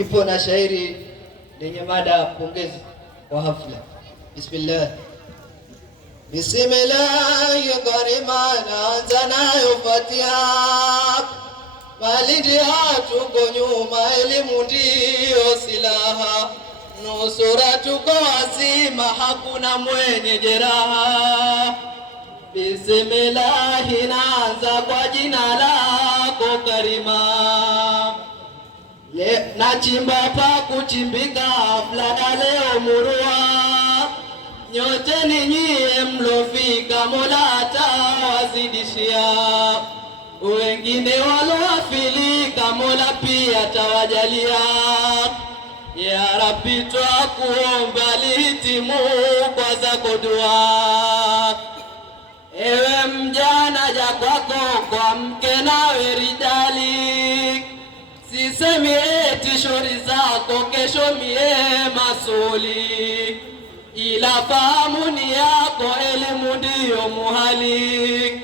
Ipo na shairi lenye mada pongezi kwa hafla. Bismillah. Bismillahirrahmanirrahim. Nayo Fatiha. Malindi hatuko nyuma, elimu ndiyo silaha. Nusura tuko wazima, hakuna mwenye jeraha. Bismillah, naanza kwa jina lako karima. Nachimba pa kuchimbika, hafla leo murua. Nyote ni nyie mlofika, Mola atawazidishia. Wengine walowafilika, Mola pia tawajalia. Ya Rabbi twakuomba lihitimu kwa zako dua. Ewe mjana ja kwako kwa mke nawe rijali. Sisemi eti shori zako kesho mie masuli. Ila fahamu ni yako, elimu ndiyo muhali.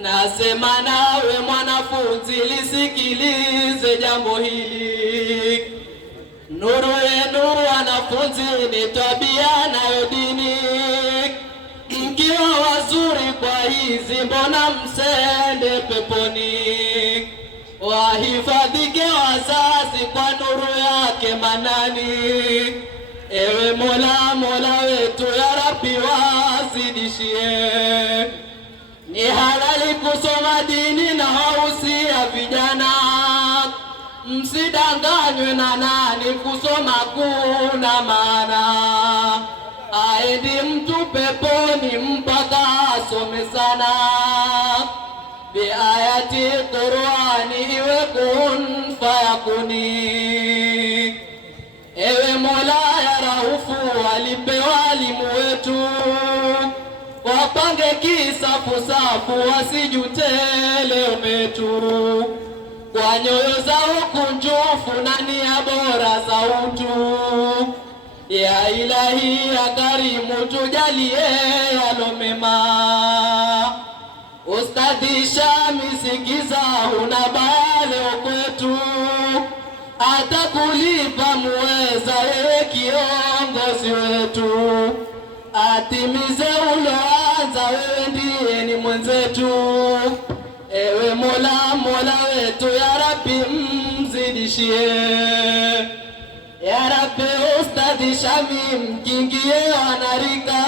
Nasema nawe mwanafunzi, lisikilize jambo hili. Nuru yenu wanafunzi ni tabia nayo dini. Mkiwa wazuri kwa hizi, mbona msende peponi? Wahifadhike wazazi kwa nuru yake manani. Ewe Mola, Mola wetu ya Rabbi wazidishie. Ni halali kusoma dini na wahusia vijana. Msidanganywe na nani, kusoma kuna maana. Aendi mtu peponi mpaka asome sana. Biayati Qur'ani iwe kun fayakuni. Ewe Mola ya Raufu, walipe walimu wetu. Wapange kisafu safu, wasijute leo metu. Kwa nyoyo zao kunjufu na nia bora za utu. Ya Ilahi ya Karimu, tujalie yalo mema. Ustadhi Shami sikiza, huna bale kwetu. Atakulipa muweza, ewe kiongozi wetu. Atimize uloanza, wewe ndiye ni mwenzetu. Ewe Mola, Mola wetu ya Rabbi mzidishie. Ya Rabbi Ustadhi Shami mkingie wanarika.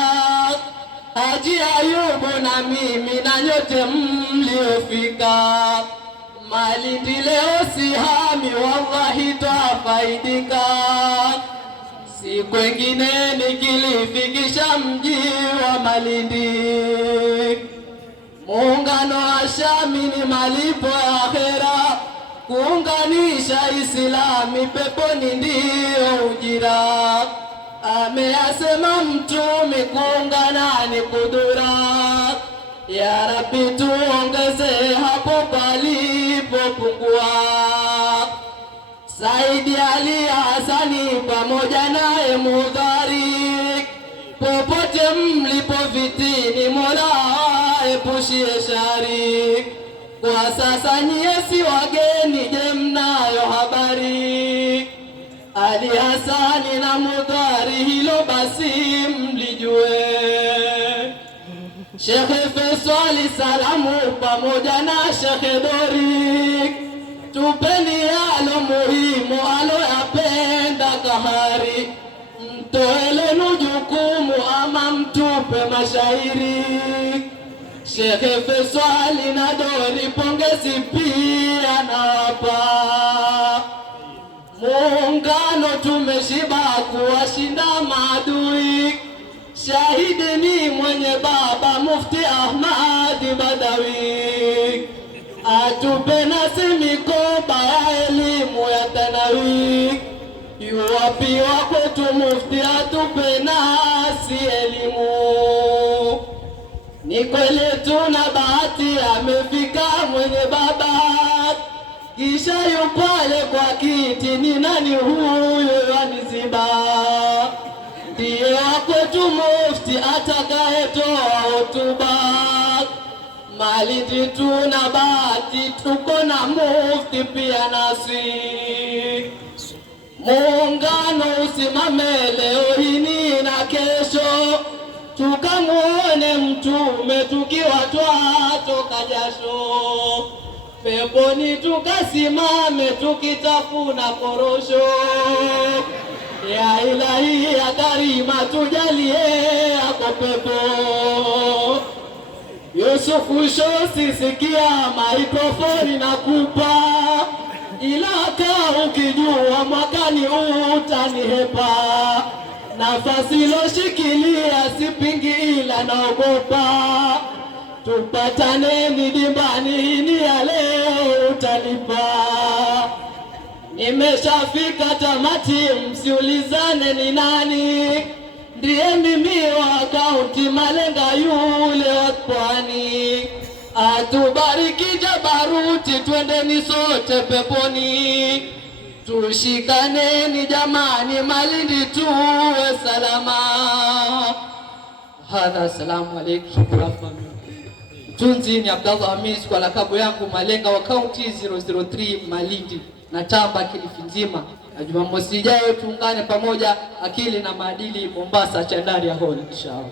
Haji Ayubu na mimi na nyote mliofika. Malindi leo sihami, wallahi twafaidika. Si kwengine nikilifikisha mji wa Malindi. Muungano wa Shami ni malipo ya akhera. Kuunganisha Islami peponi ndiyo ujira. Ameyasema Mtume, kuungana ni kudura. Ya Rabbi tuongeze hapo palipopungua. Saidi Ali Hasani pamoja naye Mudhari. Popote mlipo vitini, Mola epushie shari. Kwa sasa nyie si wageni, je mnayo habari? Ali Hasani na Mudhari, hilo basi mlijue. Shekhe Faisali salamu pamoja na Shekhe Dori. Tupeni yalo muhimu aloyapenda kahari. Mtoelenu jukumu ama mtupe mashairi. Shekhe Faisali na Dori pongezi pia nawapa. Muungano tumeshiba kuwashinda maadui. Shahidi ni mwenye baba Mufti Ahmad Badawi. Atupe nasi mikoba ya elimu ya Tanawi. Yuwapi wa kwetu Mufti, atupe nasi elimu. Ni kweli tuna bahati, amefika mwenye baba. Kisha yupale kwa kiti, ni nani huyo waniziba? Ndiye wa kwetu Mufti atakayetoa hotuba. Malindi tuna bahati, tuko na Mufti pia nasi. Muungano usimame leo hii na kesho, tukamuone Mtume tukiwa twatoka jasho, peponi tukasimame tukitafuna korosho. Ya Ilahi ya Karima tujalie ako pepo. Yusufu Shosi sikia mikrofoni na kupa, ilaka ukijua mwakani utanihepa, nafasi loshikilia sipingi ila naogopa, tupatane ni dimbani ni ya leo utanipa. Nimeshafika tamati msiulizane ni nani, ndiye mimi wa kaunti Malenga yule wa Pwani. Atubariki Jabaruti twendeni sote peponi, tushikaneni jamani Malindi tuwe salama. Hadha, assalamu alaykum. Tunzi ni Abdallah Hamis kwa lakabu yangu Malenga wa kaunti 003 Malindi na Tamba Kilifi nzima, na Jumamosi ijayo tuungane pamoja akili na maadili Mombasa Chandaria Hall inshallah.